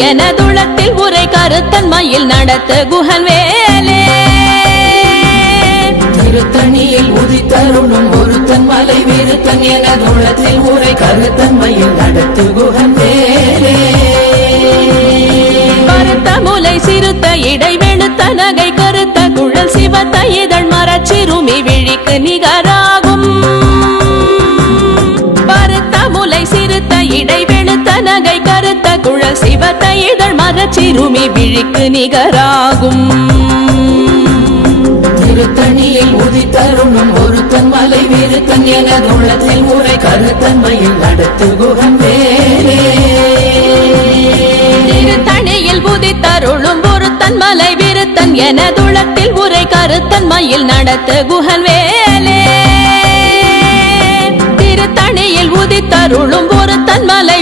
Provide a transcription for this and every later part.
பொருத்தன் மலை விருத்தன் என துளத்தில் உரை கருத்தன் மயில் நடத்து குஹன் வேலே திருத்தணியில் உதித்தருளும் ஒருத்தன் மலை விருத்தன் என தோளத்தில் உரை கருத்தன்மையில் நடத்து குகன் வேலே கருத்த முலை சிறுத்த இடை வெளுத்த நகை கருத்த குழல் சிவத்த இதழ் மரச்சிறுமி விழிக்கு நிகராகும் சிவத்த இதழ் மரச்சிறுமி விழிக்கு நிகராகும். திருத்தணியில் உதித்தருளும் ஒருத்தன் மலை விருத்தன் என தோளத்தில் உரை கருத்தன்மையில் நடத்து குகன் வேலே திருத்தணியில் புதித்தருளும் பொருத்தன் மலை விருத்தன் என துளத்தில் உரை கருத்தன் மயில் நடத்து குஹன் வேலே திருத்தணியில் உதித்தருளும் பொருத்தன் மலை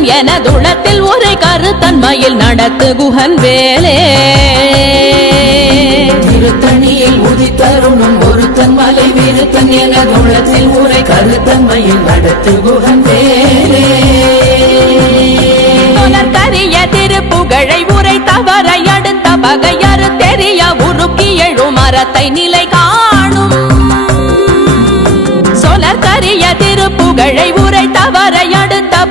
விருத்தன் என துளத்தில் உரை கருத்தன் மயில் நடத்து குஹன் வேலே. திருத்தணியில் உதித்தருளும் ஒருத்தன் மலை விருத்தன் என தோளத்தில் உரை கருத்தன்மையில் நடத்து குகன் வேலே. புலர்கரிய திருப்புகழை உரை தவற அடுத்த பகையறு தெரிய உருக்கி எழும் மரத்தை நிலை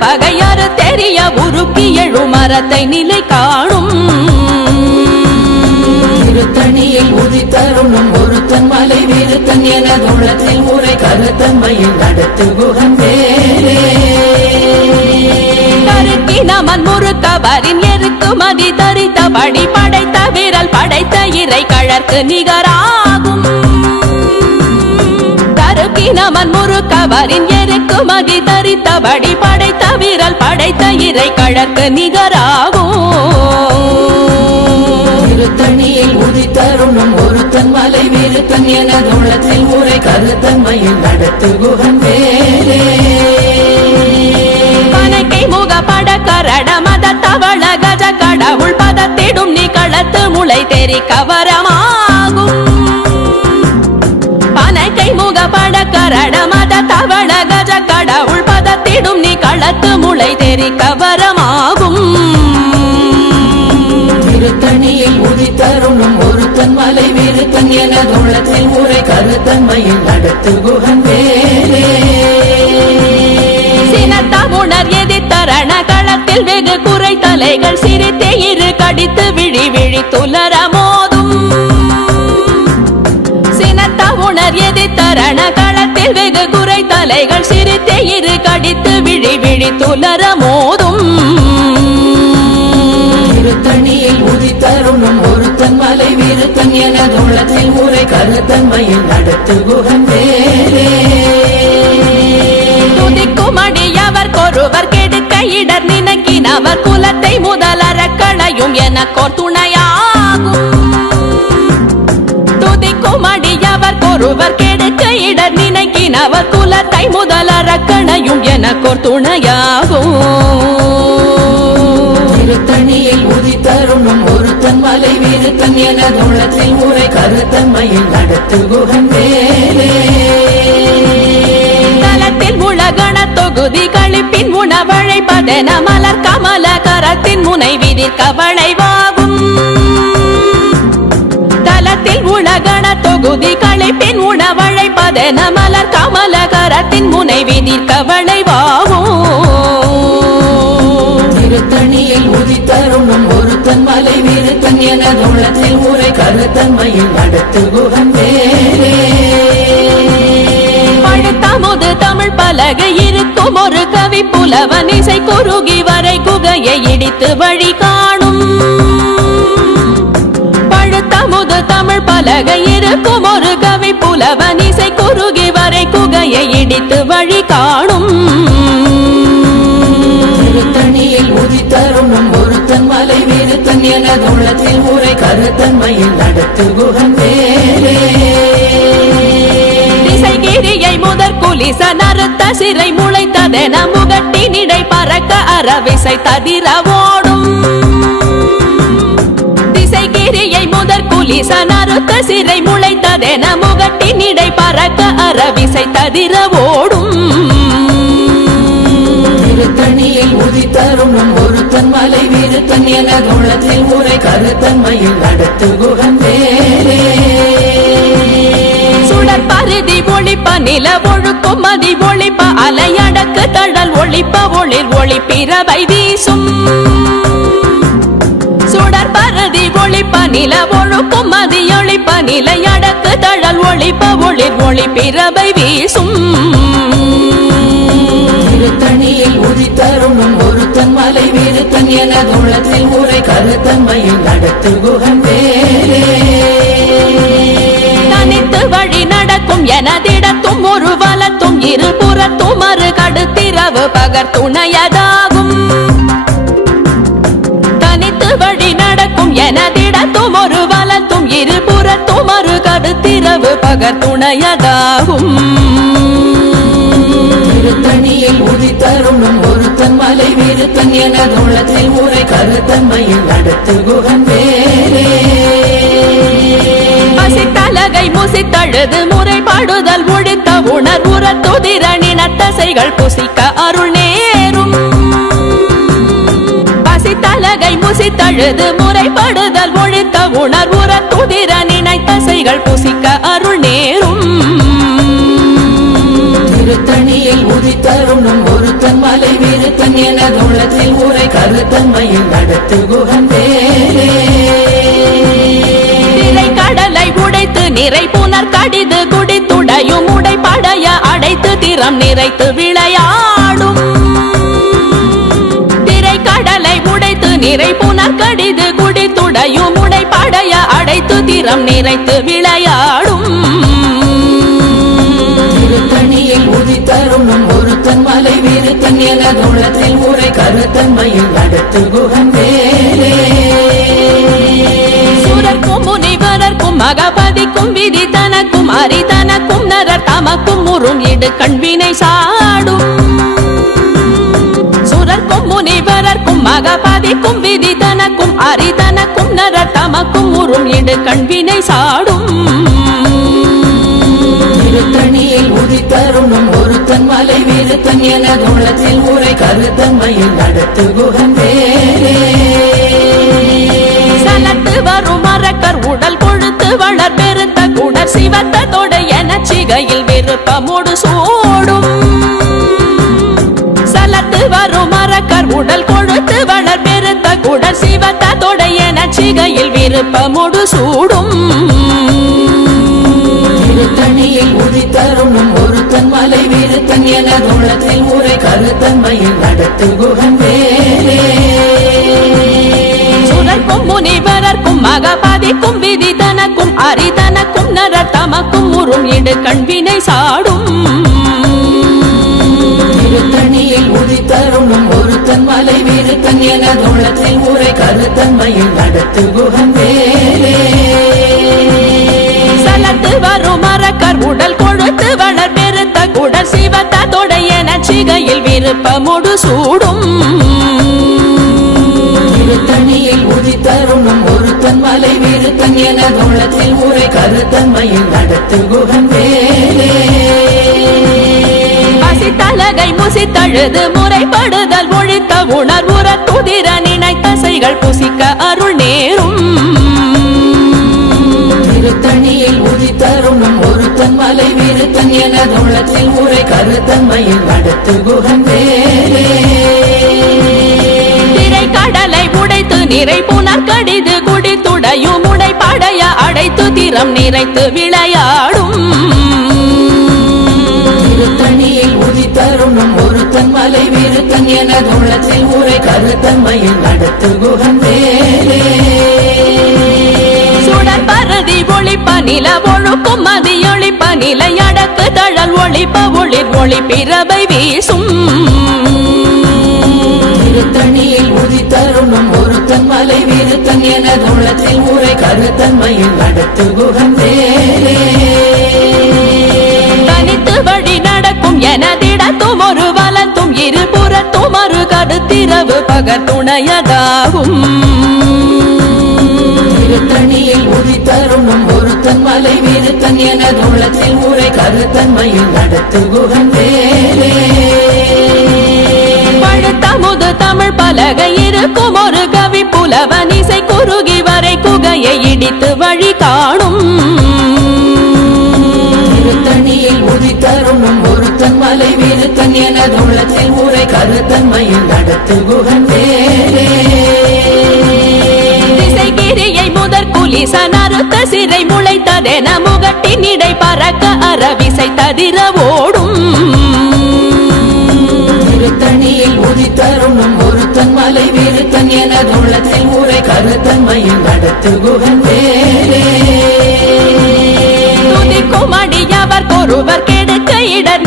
பகையறு தெரிய உருக்கி எழும் மரத்தை நிலை காணும். திருத்தணியில் உதித்தருளும் ஒருத்தன் மலை விருத்தன் என தோளத்தில் உரை கருத்தன்மையில் நடத்து குகன் வேலே கருக்கினமன் முறுக்கவரின் எருக்கு மதி தரித்தபடி படைத்த விரல் படைத்த இறை கழற்கு நிகராகும். கருக்கினமன் முறுக்கவரின் எருக்கு மதி தரித்தபடி படைத்த விரல் படைத்த இறை கழற்கு நிகராகும். திருத்தணியில் உதித்தருளும் ஒருத்தன் மலை விருத்தன் என தோளத்தில் உரை கருத்தன்மையில் நடத்து குகன் வேலே பனக்கை முக பட கரட மத தவள கஜ கடவுள் பதத்திடும் நீ களத்து முளை தெரி கவரமாகும் பனக்கை முக பட கரட மத தவள கஜ கடவுள் பதத்திடும் நீ களத்து முளை தெரி கவரமாகும் திருத்தணியில் உதித்தருளும் ஒருத்தன் மலை விருத்தன் என தோளத்தில் உரை கருத்தன்மையில் நடத்து குகன் வேலே சினத்த உணர் எதிர்த்தரண களத்தில் வெகு குறை தலைகள் சிரித்தே இரு கடித்து விழி விழி துலர குறை தலைகள் சிரித்தே இரு கடித்து விழி விழி துலர மோதும். திருத்தணியில் உதித்தருளும் ஒருத்தன் மலை விருத்தன் என தோளத்தில் உரை கருத்தன்மையில் நடத்து குகன் வேலே துதிக்கும் அடியவர் கொருவர் கெடுக்க இடர் நினைக்கினவர் குலத்தை முதலற களையும் எனக்கோர் துணையாகும். துதிக்கும் அடியவர் கொருவர் கெடுக்க இடர் நினைக்கினவர் குலத்தை முதலற களையும் எனக்கோர் துணையாகும் திருத்தணியில் உதித்தருளும் ஒருத்தன் மலை விருத்தன் என தோளத்தில் உரை கருத்தன்மையில் நடத்து குகன் வேலே தலத்தில் உலகண தொகுதி கழிப்பின் உணவழைப்பதென மலர் கமல கரத்தின் முனை விதிர்க்க வளைவாகும் உணவழைப்பதென மலர் கமல கரத்தின் முனை விதிர்க்க வளைவாகும் திருத்தணியில் உதித்தருளும் ஒருத்தன் மலை விருத்தன் என தோளத்தில் உரை கருத்தன்மையில் நடத்து குகன் வேலே பழுத்தமுது தமிழ் பலகை இருக்கும் ஒரு கவி புலவன் இசை குறுகி வரை குகையை இடித்து வழி காணும். பழுத்தமுது தமிழ் பலகை இருக்கும் ஒரு கவி புலவன் இசை குறுகி வரை குகையை இடித்து வழி காணும். திருத்தணியில் உதித்தருளும் ஒருத்தன் மலை விருத்தன் என தோளத்தில் உரை கருத்தன்மையில் நடத்து குகன் வேலே திசைகிரியை முதற் குலிச நறுத்த சிறை முளைத்ததென முகட்டினிடை பறக்க அறவிசை ததிர ஓடும் நறுத்த சிறை முளைத்ததென முகட்டினிடை பறக்க அறவிசை ததிர ஓடும். திருத்தணியில் உதித்தருளும் ஒருத்தன் மலை விருத்தன் எனது உள்ளத்தில் உரை கருத்தன்மையில் நடத்து குகன் வேலே சுடர் பருதி ஒளிப்ப நில ஒழுக்கும் மதி ஒளிப்ப அலையடக்கு தழல் ஒளிப்ப ஒளிர் ஒளிப்பிரவை வீசும். சுடர் பருதி ஒளிப்ப நில ஒழுக்கும் மதி ஒளிப்ப நிலையடக்கு தழல் ஒளிப்ப ஒளிர் ஒளிப்பிரவை வீசும். திருத்தணியில் உதித்தருணும் ஒருத்தன் மலை விருத்தன் எனது உள்ளத்தில் உரை கருத்தன்மையில் நடத்து குகன் வேலே தனித்து வழி நடக்கும் எனதிடத்தும் ஒரு வலத்தும் இருபுறத்தும் மறு கடுத்திரவு பகர் துணையதாகும். பகர் துணையதாகும் திருத்தணியில் உதித்தருணும் ஒருத்தன் மலை விருத்தன் எனது உள்ளத்தில் உரை கருத்தன்மையில் நடத்து குகன் வேலே பசித்தலகை முசித்தழுது முறைப்பாடுதல் ஒழித்த உணர்வுற துதிரணின தசைகள் புசிக்க அருள் நேரும். பசித்தலகை முசித்தழுது முறைப்படுதல் ஒழித்த உணர்வுற துதிர நினைத்தசைகள் புசிக்க அருள் நேரும். திருத்தணியில் உதித்தருணும் ஒருத்தன் மலை விருத்தன் எனது உள்ளத்தில் உரை கருத்தன்மையில் நடத்து திரை கடலை உடைத்து நிறை புனர் கடிது குடித்துடையும் உடைப்படைய அடைத்து திறம் நிறைத்து விளையாடும் நிறை புனர் கடிது குடித்துடையும் உடைப்படைய அடைத்து திறம் நிறைத்து விளையாடும். திருத்தணியில் உதித்தருணும் ஒருத்தன் மலை விருத்தன் எனது உள்ளத்தில் உரை கருத்தன்மையில் நடத்து குகன் வேலே சுரர்க்கும் முனிவரர்க்கும் மகபதிக்கும் விதி தனக்கும் அரி தனக்கும் நரர் தமக்கும் முறும் இடு கண்வினை சாடும். முனிவரர்க்கும் மகபதிக்கும் விதி தனக்கும் அரி தனக்கும் நரர் தமக்கும் முறும் இடு கண்வினை சாடும். திருத்தணியில் உதித்தருணும் ஒருத்தன் மலை விருத்தன் எனது உள்ளத்தில் உரை கருத்தன்மையில் நடத்து குகன் சலத்து வரும் மரக்கர் உடல் கொழுத்து வளர் பெருத்த குடர் சிவத்த தொடை என சிகையில் விருப்பமோடு சூடும். சிகையில் விருப்பமோடு சூடும். திருத்தணியில் உதித்தருணும் ஒருத்தன் மலை விருத்தன் எனது உள்ளத்தில் உரை கருத்தன்மையில் நடத்து குகன் வேலே சுரர்க்கும் முனிவரர்க்கும் மகபதிக்கும் விதி தனக்கும் அரிதனக்கும் நரர் தமக்கும் உறும் இடு கண்வினை சாடும். திருத்தணியில் மலை விருத்தன் எனது உள்ளத்தில் உரை கருத்தன்மையில் நடத்து குகன் வேலே சலத்து வரும் மரக்கர் உடல் கொழுத்து வளர் பெருத்த குடர் சிவத்த தொடையன சிகையில் விருப்பமோடு சூடும். திருத்தணியில் உதித்தருணும் ஒருத்தன் மலை விருத்தன் எனது உள்ளத்தில் உரை கருத்தன்மையில் நடத்து குகன் வேலே பசித்தலகை முசித்தழுது முறைப்படுதல் உணர்வுற துதிர நினைத்தசைகள் புசிக்க அருள் நேரும். திருத்தணியில் உதித்தருணும் ஒருத்தன் மலை விருத்தன் எனது உள்ளத்தில் உரை கருத்தன்மையில் வேலே திரை கடலை உடைத்து நிறை புனர் கடிது குடித்துடையும் உடைப்படைய அடைத்து திறம் நிறைத்து விளையாடும். திருத்தணியில் உதித்தருணும் ஒருத்தன் மலை விருத்தன் எனது உள்ளத்தில் உரை கருத்தன்மையில் நடத்து குகன் வேலே சுடர் பருதி ஒளிப்ப நில ஒழுக்கும் மதி ஒளிப்ப நிலையடக்கு தழல் ஒளிப்ப ஒளிர் ஒளிப்பிரவை வீசும். திருத்தணியில் உதித்தருணும் ஒருத்தன் மலை விருத்தன் எனது உள்ளத்தில் உரை கருத்தன்மையில் நடத்து குகன் வேலே பகர் துணையதாகும். திருத்தணியில் உதித்தருணும் ஒருத்தன் மலை விருத்தன் எனது உள்ளத்தில் உரை கருத்தன்மையில் நடத்து குகன் வேலே பழுத்தமுது தமிழ் பலகை இரு இருக்கும் ஒரு கவி புலவன் இசை குறுகி வரை குகையை இடித்து வழி காணும். திருத்தணியில் உதித்தருணும் ஒருத்தன் மலை வீருத்தன் எனது உள்ளத்தில் ஊரை கருத்தன்மையில் நடத்து குகன் வேலே திசைகிரியை முதற் குலிசன் அறுத்த சிறை முளைத்ததென முகட்டின் இடை பறக்க அறவிசை ததிர ஓடும். திருத்தணியில் உதித்தருணும் ஒருத்தன் மலை வீருத்தன் எனது உள்ளத்தில் ஊரை கருத்தன்மையில் நடத்து குகன் வேலே துதிக்கும் அடியவர் ஒருவர் கெடுக்க இடர்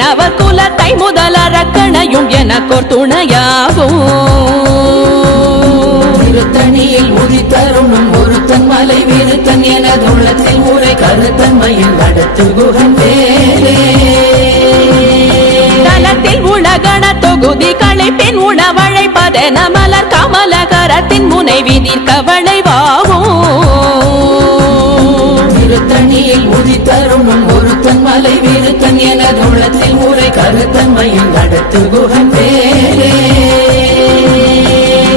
நினைக்கினவர் குலத்தை முதல் அரக்கணையும் எனக்கோர் துணையாகும் திருத்தணியில் உதித்தருணும் ஒருத்தன் மலை வீருத்தன் எனது உள்ளத்தில் ஊரை கருத்தன்மையில் நடத்து குகன் வேலே உலகண தொகுதி களைப்பின் உணவழைப்பதென மலர் கமலகரத்தின் முனை விதிர்க்க எனது உள்ளத்தில் ஊரை கருத்தன்மையில் நடத்து குகன் வேலே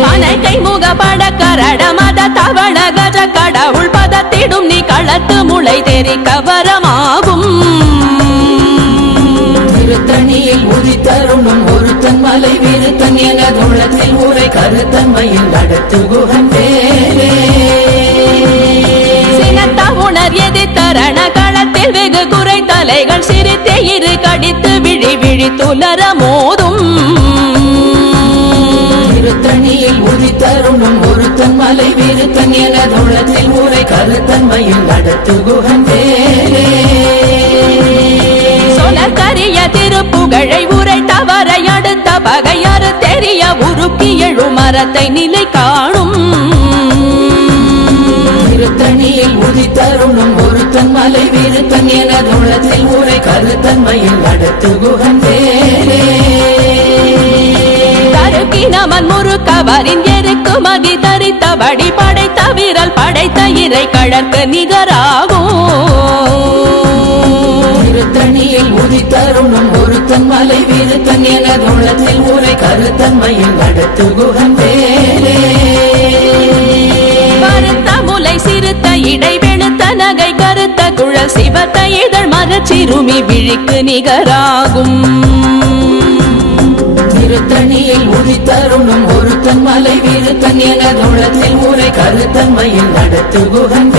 அனைக்கை முகப்பட கரட மத தவள கஜ கடவுள் பதத்திடும் நீ களத்து முளை தெரிக்க வரமாகும் திருத்தணியில் உதித்தருணும் ஒருத்தன் மலை வீருத்தன் எனது உள்ளத்தில் ஊரை கருத்தன்மையில் நடத்து குகன் வேலே சினத்த உணர் எதி தரண களத்தில் வெகு குறை தலைகள் சிரித்தே துலர மோதும் திருத்தணியில் உதித்தருணும் ஒருத்தன் மலை வீருத்தன் எனது உள்ளத்தில் ஊரை கருத்தன்மையில் நடத்து குகன் வேலே சொலர் கரிய திருப்புகழை உரை தவறை அடுத்த பகையாறு தெரிய உருக்கி எழு மரத்தை நிலை காணும். திருத்தணியில் உதித்தருணும் ஒருத்தன் மலை வீருத்தன் எனது உள்ளத்தில் ஊரை கருத்தன்மையில் நடத்து குகன் வேலே தருக்கி நமன் முறுக்கவரின் எருக்கு மதி தரித்தபடி படைத்த வீரல் படைத்த இறை கழற்கு நிகராகும். திருத்தணியில் உதித்தருணும் ஒருத்தன் மலை வீருத்தன் எனது உள்ளத்தில் ஊரை கருத்தன்மையில் நடத்து குகன் வேலே கருத்த முலை சிறுத்த இடை சிவத்த இதழ் மரச்சிறுமி விழிக்கு நிகராகும். திருத்தணியில் உதித்தருணும் ஒருத்தன் மலை வீருத்தன் எனது உள்ளத்தில் ஊரை கருத்தன்மையில் நடத்து குகன்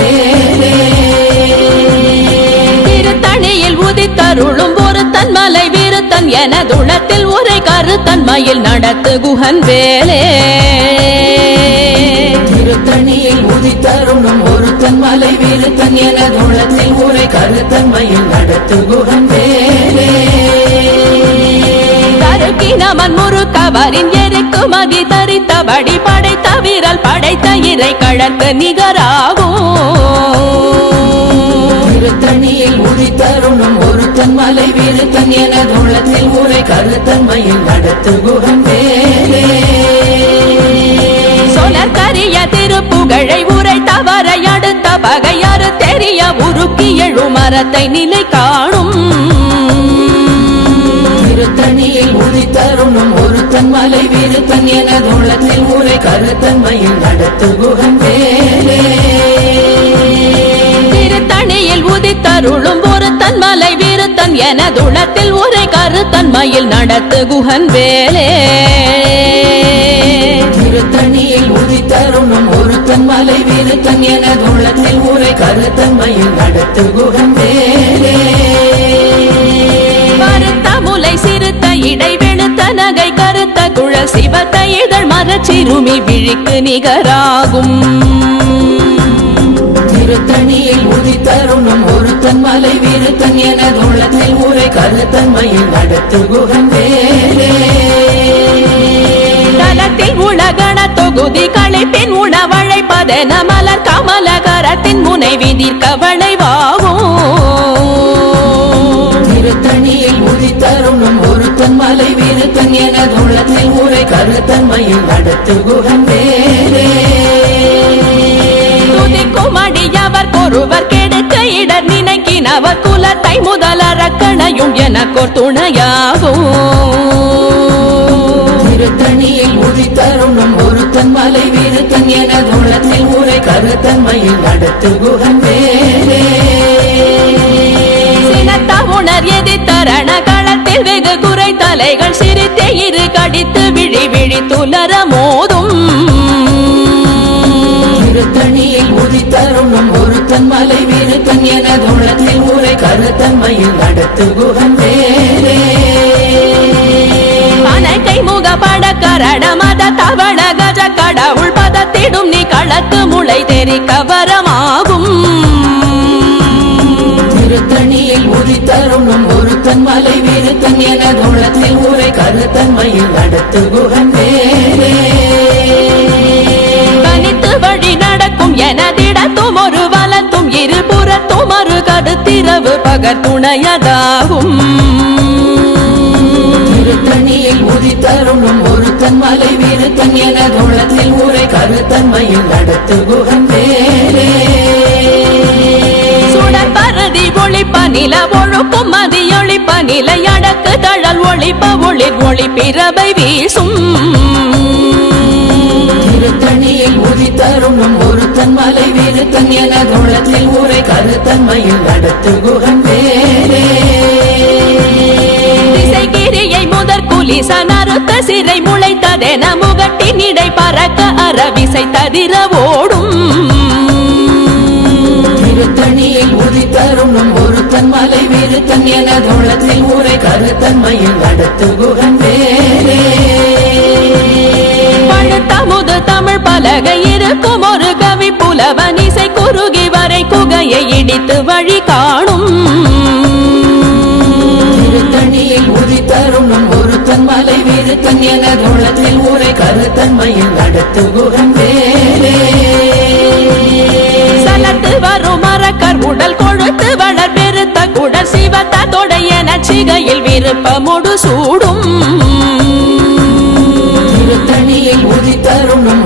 திருத்தணியில் உதித்தருளும் ஒரு தன் மலை வீருத்தன் எனதுளத்தில் உரை கருத்தன்மையில் நடத்து குஹன் வேலே. திருத்தணியில் உதித்தருணும் ஒருத்தன் மலை வீருத்தன் எனது உள்ளத்தில் ஊரை கருத்தன்மையில் நடத்து குகன் வேலே. தருக்கி நமன் முறுக்கவரின் எருக்கு மதி தரித்தபடி படைத்த வீரல் படைத்த இறை கழற்கு நிகராகும். திருத்தணியில் உதித்தருணும் ஒருத்தன் மலை வீருத்தன் எனது உள்ளத்தில் ஊரை கருத்தன்மையில் நடத்து குகன் வேலே சொலர் கரிய திருப்புகழை உரை தவறை அடுத்த பகையாறு தெரிய உருக்கி எழு மரத்தை நிலை காணும். திருத்தணியில் உதித்தருணும் ஒருத்தன் மலை வீருத்தன் எனது உள்ளத்தில் ஊரை கருத்தன்மையில் நடத்து குகன் திருத்தணியில் உதித்தருளும் ஒரு தன் மலை வீருத்தன் எனதுளத்தில் உரை கருத்தன்மையில் நடத்து குஹன் வேலே. திருத்தணியில் உதித்தருணும் ஒருத்தன் மலை வீருத்தன் எனது உள்ளத்தில் ஊரை கருத்தன்மையில் நடத்து குகன் வேலே. கருத்த முலை சிறுத்த இடை வெளுத்த நகை கருத்த குழல் சிவத்த இதழ் மரச்சிறுமி விழிக்கு நிகராகும். திருத்தணியில் உதித்தருணும் ஒருத்தன் மலை வீருத்தன் எனது உள்ளத்தில் ஊரை கருத்தன்மையில் நடத்து குகன் வேலே தலத்தில் உலகண தொகுதி களைப்பின் உணவழைப்பதென மலர் கமலகரத்தின் முனை விதிர்க்க வளைவாகும் திருத்தணியில் உதித்தருணும் ஒருத்தன் மலை வீருத்தன் எனது உள்ளத்தில் ஊரை கருத்தன்மையில் நடத்து குகன் வேலே ஒருவர் கெடுக்க இடர் நினைக்கினவர் குலத்தை முதல் அரக்கணையும் எனக்கோர் துணையாகும் திருத்தணியில் உதித்தருணும் ஒரு ஒருத்தன் மலை வீருத்தன் என தூளத்தில் ஊரை கருத்தன்மையில் நடத்து குகன் வேலே சினத்த உணர் எதிர்த்தரண களத்தில் வெகு குறை தலைகள் சிரித்தே இரு கடித்து மலை வீருத்தன் என தூளத்தில் ஊரை கருத்தன்மையில் நடத்து குகன் வேலே முக பட கரட மத தவள கஜ கடவுள் பதத்திடும் நீ களத்து முளை தெரி கவரமாகும். திருத்தணியில் உதித்தருணும் ஒருத்தன் மலை வீருத்தன் என தூளத்தில் ஊரை கருத்தன்மையில் நடத்து குகன் வேலே வழி நடக்கும் எனதிடத்தும் ஒரு வலத்தும் இரு புறத்தும் ஒரு கருத்திரவு பகர் துணையதாகும். திருத்தணியில் உதித்தருணும் ஒருத்தன் மலை வீருத்தன் என தூளத்தில் ஊரை கருத்தன்மையில் நடத்து குகன் வேலே சுடர் பரதி ஒளிப்ப நில ஒழுக்கும் மதியொளிப்ப நிலை அடக்கு தழல் ஒளிப்ப ஒளிர் ஒளி பிறவை வீசும். திருத்தணியில் உதித்தருணும் ஒருத்தன் மலை வீருத்தன் என தூளத்தில் ஊரை கருத்தன்மையில் நடத்து குகன் வேலே திசை கிரியை முதற் குலிச நறுத்த சிறை முளைத்ததென முகட்டின் இடை பறக்க அறவிசை ததிர ஓடும் திருத்தணியில் உதித்தருணும் ஒருத்தன் மலை வீருத்தன் என தூளத்தில் ஊரை கருத்தன்மையில் நடத்து குகன் வேலே பலகை இருக்கும் ஒரு கவி புலவன் இசை குறுகி வரை குகையை இடித்து வழி காணும். திருத்தணியில் உதித்தருணும் ஒருத்தன் மலை வீருத்தன் என தூளத்தில் ஊரை கருத்தன்மையில் நடத்து குகன் வேலே சலத்து வரும் மரக்கர் உடல் கொழுத்து வளர் பெருத்த குடல் சிவத்த தொடைய நச்சிகையில் விருப்பமுடு சூடும். திருத்தணியில் உதித்தருணும்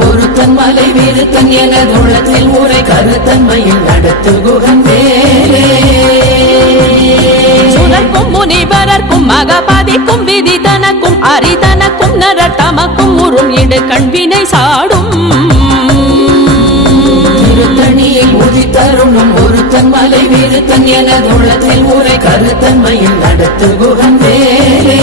ஒருத்தன் மலை வீருத்தன் என தூளத்தில் ஊரை கருத்தன்மையில் நடத்து குகன் வேலே சுரர்க்கும் முனிவரர்க்கும் மகபாதிக்கும் விதி தனக்கும் அரிதனக்கும் நரர் தமக்கும் உறும் இடு கண்வினை சாடும். திருத்தணியில் உதித்தருணும் ஒருத்தன் மலை வீருத்தன் என தூளத்தில் ஊரை கருத்தன்மையில் நடத்து குகன் வேலே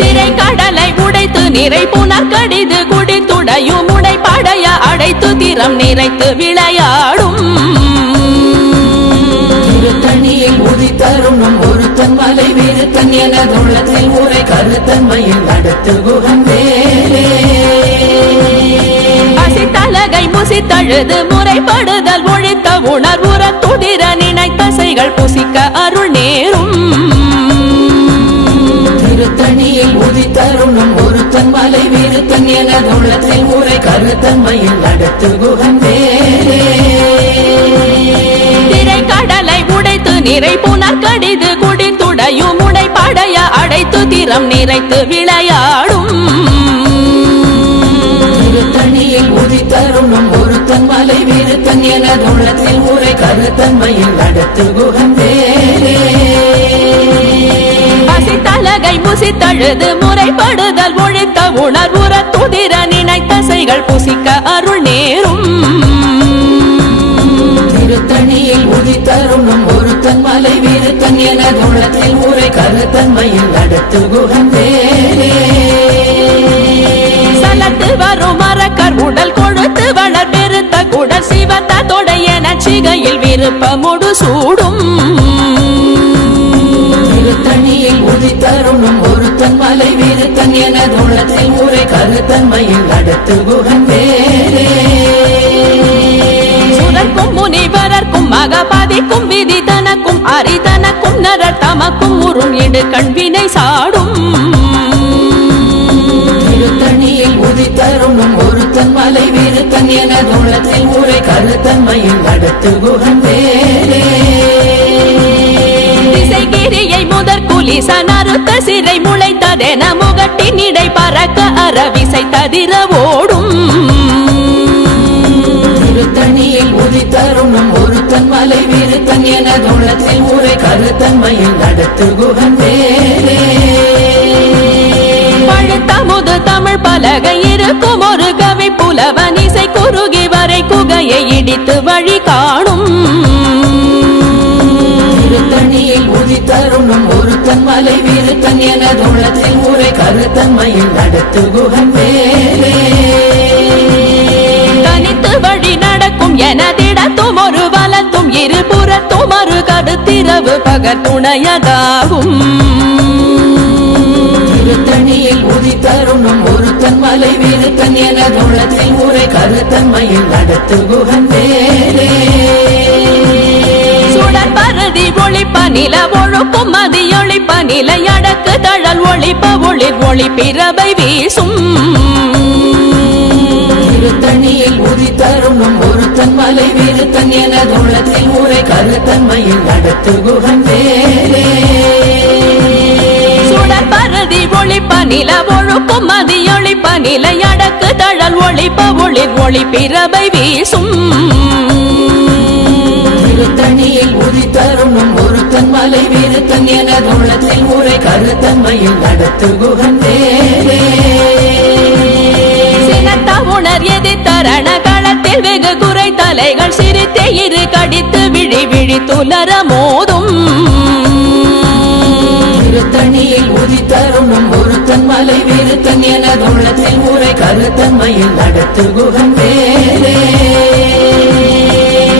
திரை கடலை உடைத்து நிறை புனர் கடிது குடித்துடையும் உடை படைய அடைத்து திறம் நிறைத்து விளையாடும். திருத்தணியில் உதித்தருணும் ஒருத்தன் மலை வீருத்தன் என தூளத்தில் ஊரை கருத்தன்மையில் நடத்து குகன் வேலே பசித்தலகை முசித்தழுது முறைப்படுதல் ஒழித்த உணர்வுற துதிர நினைத்தசைகள் புசிக்க அருள் நேரும். ஒருத்தன் மலை வீருத்தன் என தூளத்தில் ஊரை கருத்தன்மையில் நடத்து திரை கடலை உடைத்து நிறை புனர் கடிது குடித்துடையும் உடை படைய அடைத்து திறம் நிறைத்து விளையாடும். திருத்தணியில் உதித்தருணும் ஒருத்தன் மலை வீருத்தன் என தூளத்தில் ஊரை கருத்தன்மையில் நடத்து குகன் பசித்தலகை முசித்தழுது முறைப்படுதல் ஒழித்த உணர்வுற துதிர நினைத்தசைகள் புசிக்க அருள் நேரும். திருத்தணியில் உதித்தருணும் ஒருத்தன் மலை வீருத்தன் என தூளத்தில் ஊரை கருத்தன்மையில் நடத்து வேலே சலத்து வரும் மரக்கர் உடல் கொழுத்து வளர் பெருத்த குடல் சிவத்த தொடைய நச்சிகையில் விருப்பமுடு சூடும். உதித்தருணும் ஒருத்தன் மலை வீருத்தன் என தூளத்தில் ஊரை கருத்தன்மையில் நடத்து குகன் வேலே சுரர்க்கும் முனிவரர்க்கும் மகபாதிக்கும் விதி தனக்கும் அரிதனக்கும் நரர் தமக்கும் உறும் இடு கண்வினை சாடும். திருத்தணியில் உதித்தருணும் ஒருத்தன் மலை வீருத்தன் என தூளத்தில் ஊரை கருத்தன்மையில் நடத்து குகன் குலிச நறுத்த சிறை முளைத்ததென முகட்டின் இடை பறக்க அறவிசை ததிர ஓடும். திருத்தணியில் உதித்தருணும் ஒருத்தன் மலை வீருத்தன் என தூளத்தில் ஊரை கருத்தன்மையில் நடத்து குகன் வேலே பழுத்தமுது தமிழ் பல பலகை இருக்கும் ஒரு கவி புலவன் இசை குறுகி வரை குகையை இடித்து வழி காணும். மலை வீருத்தன் எனது உள்ளத்தில் உரை கருத்தன்மையில் நடத்து குகன் வேலே தனித்து வழி நடக்கும் எனதிடத்தும் ஒரு வலத்தும் இரு புறத்தும் ஒரு கருத்திரவு பகர் துணையதாகும். திருத்தணியில் உதித்தருணும் ஒருத்தன் மலை வீருத்தன் எனது உள்ளத்தில் உரை கருத்தன்மையில் நடத்து குகன் வேலே சுடர் பரதி ஒளிப்ப நில ஒழுக்கும் மதி ஒளிப்ப நிலை அடக்கு தழல் ஒளிப்ப ஒளிர் ஒளி பிறவை வீசும். திருத்தணியில் உதித்தருணும் ஒருத்தன் மலை வீருத்தன் எனது உள்ளத்தில் உரை கருத்தன்மையில் நடத்து குகன் வேலே சுடர் பரதி ஒளிப்ப நில ஒழுக்கும் மதி ஒளிப்ப நிலை அடக்கு தழல் ஒளிப்ப ஒளிர் ஒளி பிறவை வீசும். திருத்தணியில் உதித்தருணும் ஒருத்தன் மலை வீருத்தன் எனது உள்ளத்தில் உரை கருத்தன்மையில் நடத்து சினத்த உணர் எதிர்த்தரண களத்தில் வெகு குறை தலைகள் சிரித்தே இரு கடித்து விழி விழி துலர மோதும். திருத்தணியில் உதித்தருணும் ஒருத்தன் மலை வீருத்தன் எனது உள்ளத்தில் உரை கருத்தன்மையில் நடத்து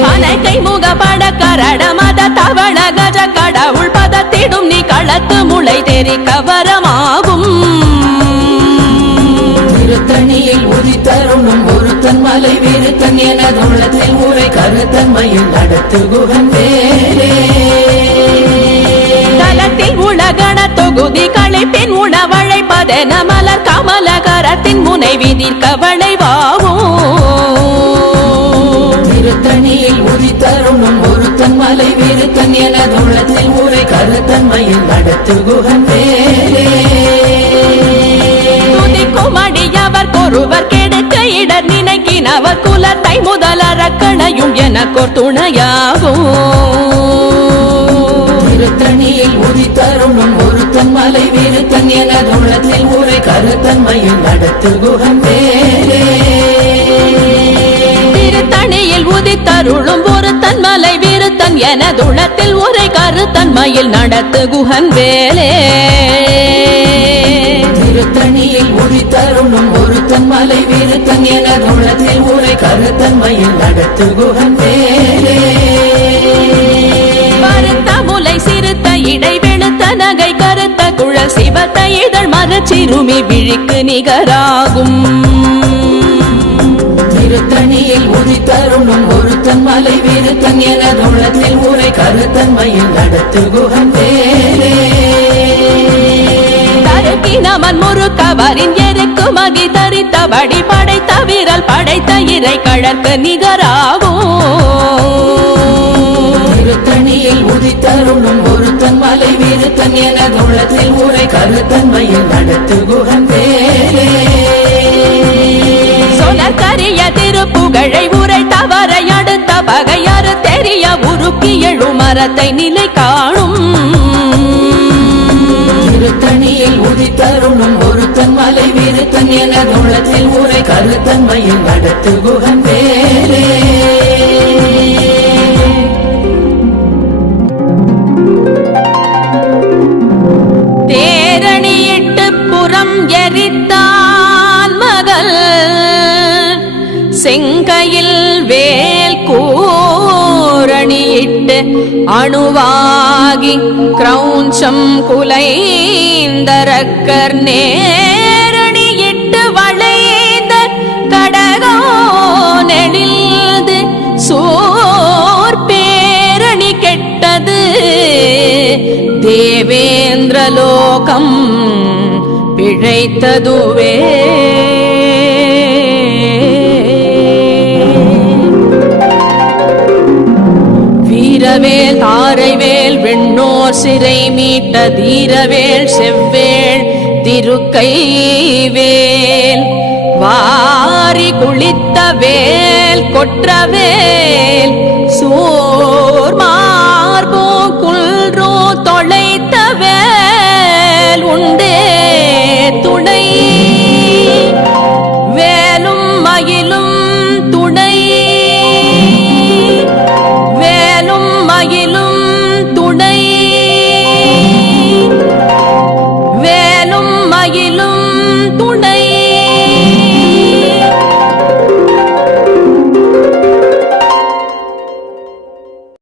அனைக்கை முகப்பட கரட மத தவள கஜ கடவுள் பதத்திடும் நீ களத்து முளை தெரி கவரமாகும். திருத்தணியில் உதித்தருணும் ஒருத்தன் மலை வீருத்தன் எனது உள்ளத்தில் உரை கருத்தன்மையில் நடத்து குகன் வேலே தலத்தில் உலகண தொகுதி களைப்பின் உணவழைப்பதென மலர் கமல கரத்தின் முனை விதிர் கவளை திருத்தணியில் உதித்தருணும் ஒருத்தன் மலை வீருத்தன் எனது உள்ளத்தில் உரை கருத்தன்மையில் நடத்து குகன் வேலே அடியவர் கொருவர் கெடுக்க இடர் நினைக்கினவர் குலத்தை முதலறக்கணையும் எனக்கோர் துணையாகும் திருத்தணியில் உதித்தருணும் ஒருத்தன் மலை வீருத்தன் எனது உள்ளத்தில் உரை கருத்தன்மையில் நடத்து குகன் வேலே திருத்தணியில் உதித்தருளும் ஒரு தன்மலை விருத்தன் எனதுளத்தில் உரை கருத்தன்மையில் நடத்து குஹன் வேலே. திருத்தணியில் உதித்தருணும் ஒருத்தன் மலை வீருத்தன் எனது உள்ளத்தில் உரை கருத்தன்மையில் நடத்து குகன் வேலே. பருத்த முலை சிறுத்த இடை வெளுத்த நகை கருத்த குழல் சிவத்த இதழ் மரச்சிறுமி விழிக்கு நிகராகும். திருத்தணியில் உதித்தருணும் ஒருத்தன் மலை வீருத்தன் எனது உள்ளத்தில் உரை கருத்தன்மையில் நடத்து குகன் வேலே தருக்கினமன் முறுக்கவரின் எருக்கு மகி தரித்தபடி படைத்த விரல் படைத்த இறை கழற்கு நிகராகும். திருத்தணியில் உதித்தருணும் ஒருத்தன் மலை வீருத்தன் எனது உள்ளத்தில் உரை கருத்தன்மையில் நடத்து குகன் வேலே சொலற்கரிய திருப்புகழை உரை தவறை அடுத்த பகையாறு தெரிய உருக்கி எழு மரத்தை நிலை காணும். திருத்தணியில் உதித்தருணும் ஒருத்தன் மலை வீருத்தன் எனது உள்ளத்தில் உரை கருத்தன்மையில் நடத்து குகன் வேலே thank you அணுவாகி கிரௌஞ்சம் குலைந்தரக்கர் நேரணியிட்டு வளைந்த கடகோ நெடில்து சோர் பேரணி கெட்டது. தேவேந்திரலோகம் பிழைத்ததுவே. சிறை மீட்ட தீரவேள் செவ்வேள் திருக்கை வேல் வாரி குளித்த வேல் கொற்றவேல் சோர் மார்போ குல்ரோ தொலைத்த வேல். உண்டே துணை